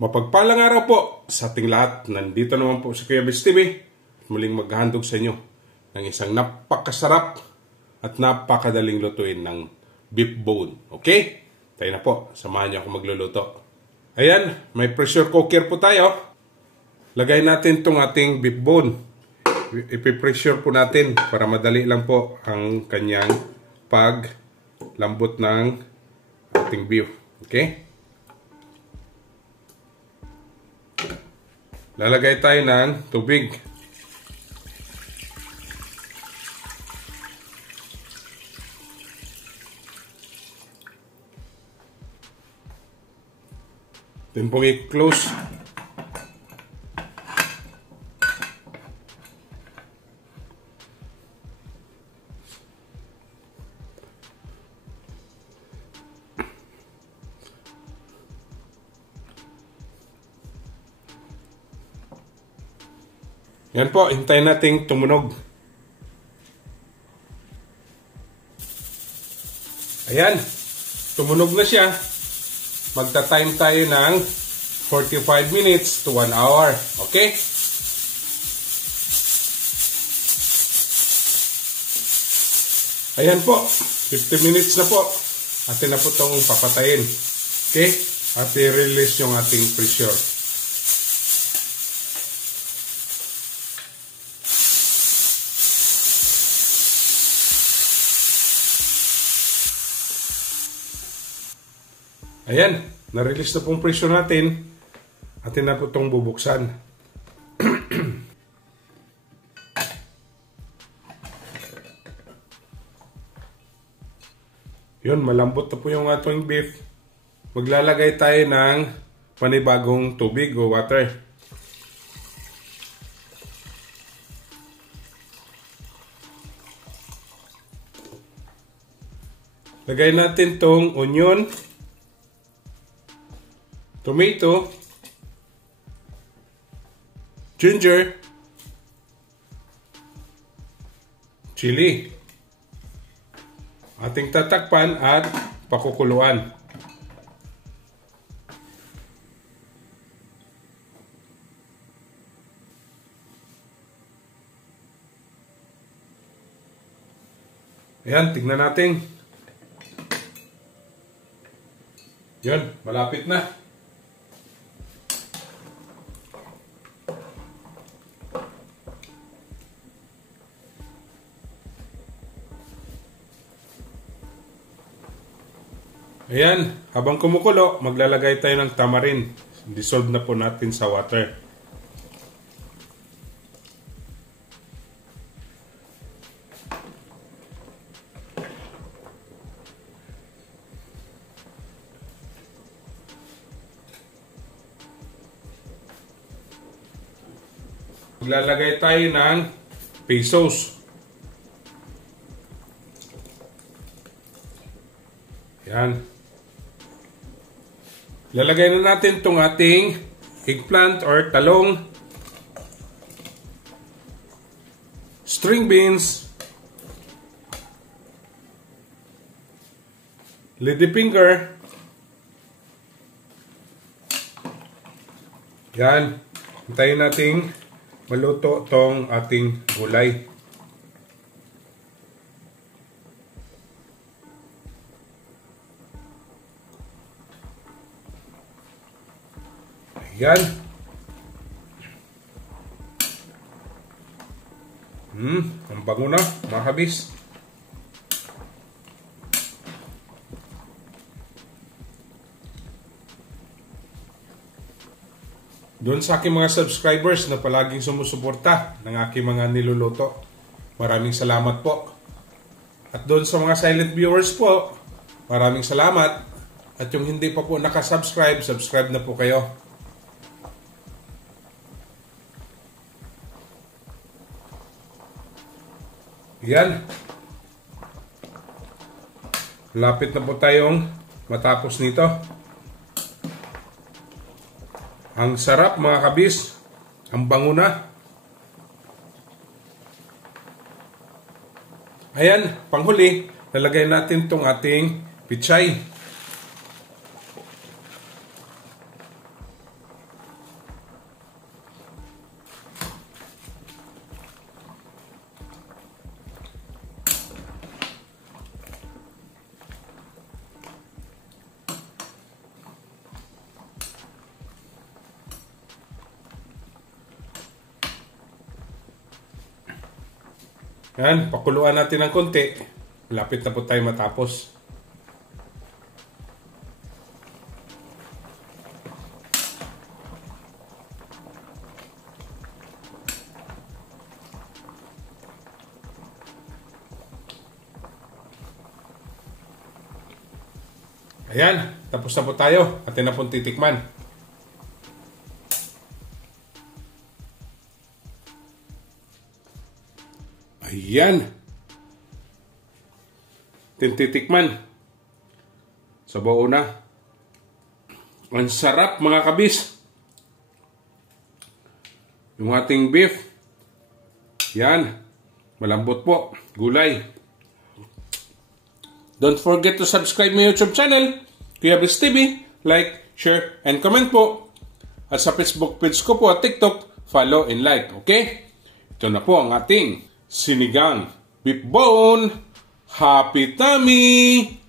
Mapagpalang araw po sa ating lahat. Nandito naman po si Kuya Bes TV. Muling maghahandog sa inyo ng isang napakasarap at napakadaling lutuin ng beef bone. Okay? Tayo na po. Samahan niyo ako magluluto. Ayan, may pressure cooker po tayo. Lagay natin itong ating beef bone. Ipipressure po natin para madali lang po ang kanyang paglambot ng ating beef. Okay? Lalagay tayo ng tubig. Then po i-close. Yan po, hintayin natin tumunog. Ayan, tumunog na siya. Magta-time tayo ng 45 minutes to 1 hour. Okay? Ayan po, 50 minutes na po. Atin na po itong papatayin. Okay? At i-release yung ating pressure. Ayan, na-release na pong pressure natin. Atin na po itong bubuksan. Yun, malambot na po yung ating beef. Maglalagay tayo ng panibagong tubig o water. Lagay natin tong onion, tomato, ginger, chili. Ating tatakpan at pakukuluan. Ayan, tignan natin. Yun, malapit na. Ayan, habang kumukulo, maglalagay tayo ng tamarin. Dissolve na po natin sa water. Maglalagay tayo ng pesos. Ayan. Lalagay na natin itong ating eggplant or talong, string beans, ladyfinger. Yan. Hintayin natin maluto itong ating gulay. Yan. Ang bango na, mga kabis. Doon sa aking mga subscribers na palaging sumusuporta ng aking mga niluluto, maraming salamat po. At doon sa mga silent viewers po, maraming salamat. At yung hindi pa po nakasubscribe, subscribe na po kayo. Yan. Lapit na po tayong matapos nito. Ang sarap mga kabis. Ang bango na. Ayan, panghuli, lalagay natin itong ating pichay. Yan, pakuluan natin ng konti. Malapit na po tayo matapos. Ayan, tapos na po tayo. Atin na pong titikman. Ayan. Titikman. Sabaw na. Ang sarap mga kabis. Yung ating beef. Yan. Malambot po. Gulay. Don't forget to subscribe my YouTube channel, Kuya Bis TV. Like, share, and comment po. At sa Facebook page ko po at TikTok, follow and like. Okay? Ito na po ang ating sinigang beef bone. Happy tummy!